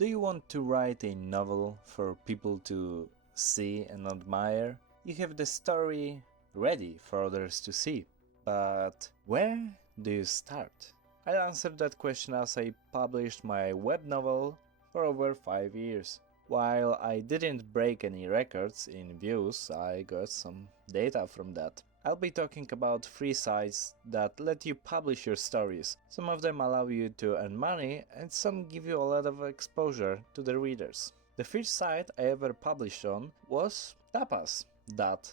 Do you want to write a novel for people to see and admire? You have the story ready for others to see. But where do you start? I answered that question as I published my web novel for over 5 years. While I didn't break any records in views, I got some data from that. I'll be talking about 3 sites that let you publish your stories. Some of them allow you to earn money and some give you a lot of exposure to the readers. The first site I ever published on was Tapas.ao.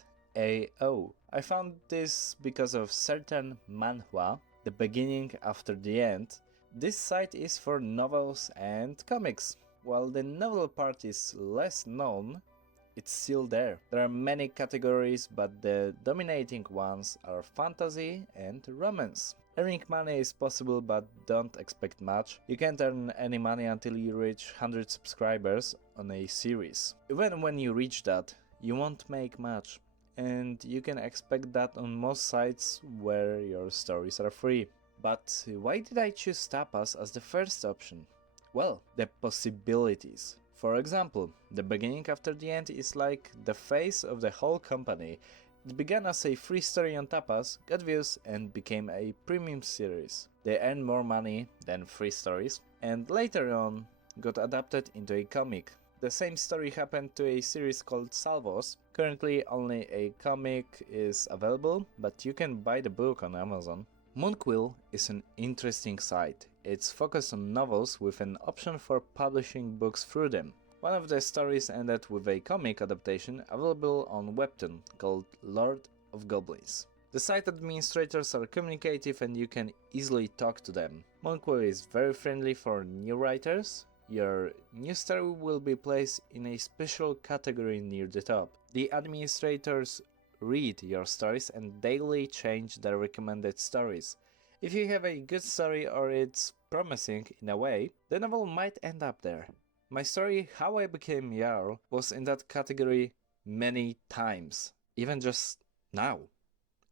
I found this because of certain manhwa, the beginning after the end. This site is for novels and comics. While the novel part is less known, it's still there. There are many categories, but the dominating ones are fantasy and romance. Earning money is possible, but don't expect much. You can't earn any money until you reach 100 subscribers on a series. Even when you reach that, you won't make much. And you can expect that on most sites where your stories are free. But why did I choose Tapas as the first option? Well, the possibilities. For example, the beginning after the end is like the face of the whole company. It began as a free story on Tapas, got views and became a premium series. They earned more money than free stories and later on got adapted into a comic. The same story happened to a series called Salvos. Currently only a comic is available, but you can buy the book on Amazon. Moonquill is an interesting site. It's focused on novels with an option for publishing books through them. One of the stories ended with a comic adaptation available on Webtoon called Lord of Goblins. The site administrators are communicative and you can easily talk to them. Moonquill is very friendly for new writers. Your new story will be placed in a special category near the top. The administrators read your stories and daily change the recommended stories. If you have a good story or it's promising in a way, the novel might end up there. My story How I Became Jarl was in that category many times, even just now.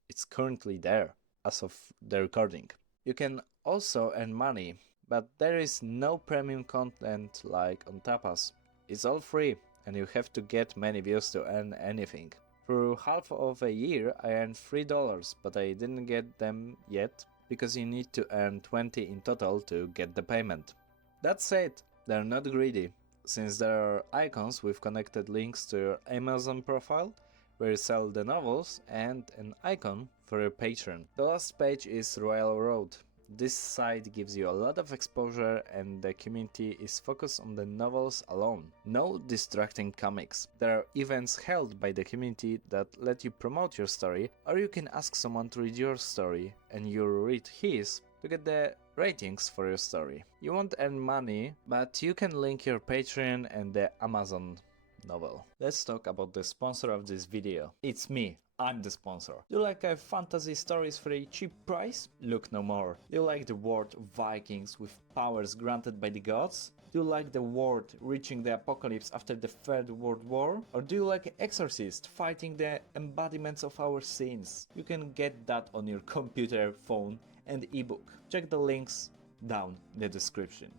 It's currently there as of the recording. You can also earn money, but there is no premium content like on Tapas. It's all free and you have to get many views to earn anything. Through half of a year I earned $3, but I didn't get them yet because you need to earn 20 in total to get the payment. That said, they're not greedy, since there are icons with connected links to your Amazon profile where you sell the novels and an icon for your patron. The last page is RoyalRoad. This site gives you a lot of exposure and the community is focused on the novels alone. No distracting comics. There are events held by the community that let you promote your story, or you can ask someone to read your story and you read his to get the ratings for your story. You won't earn money, but you can link your Patreon and the Amazon novel. Let's talk about the sponsor of this video. It's me. I'm the sponsor. Do you like fantasy stories for a cheap price? Look no more. Do you like the world of Vikings with powers granted by the gods? Do you like the world reaching the apocalypse after the Third World War? Or do you like Exorcist fighting the embodiments of our sins? You can get that on your computer, phone and ebook. Check the links down in the description.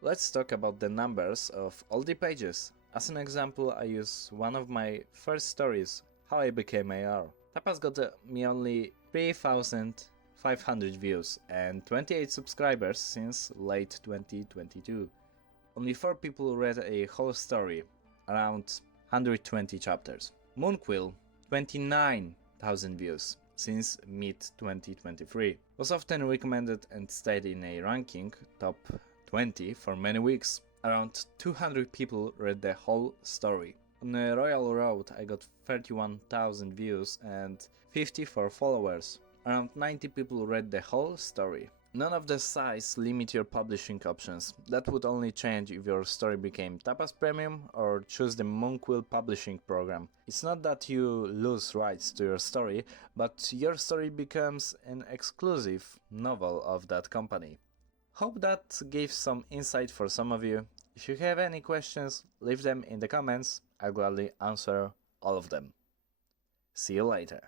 Let's talk about the numbers of all the pages. As an example, I use one of my first stories, How I Became a Jarl. Tapas got me only 3,500 views and 28 subscribers since late 2022. Only 4 people read a whole story, around 120 chapters. Moonquill, 29,000 views since mid-2023. Was often recommended and stayed in a ranking top 20 for many weeks. Around 200 people read the whole story. On RoyalRoad I got 31,000 views and 54 followers. Around 90 people read the whole story. None of the sites limit your publishing options. That would only change if your story became Tapas Premium or choose the Moonquill publishing program. It's not that you lose rights to your story, but your story becomes an exclusive novel of that company. Hope that gave some insight for some of you. If you have any questions, leave them in the comments. I'll gladly answer all of them. See you later.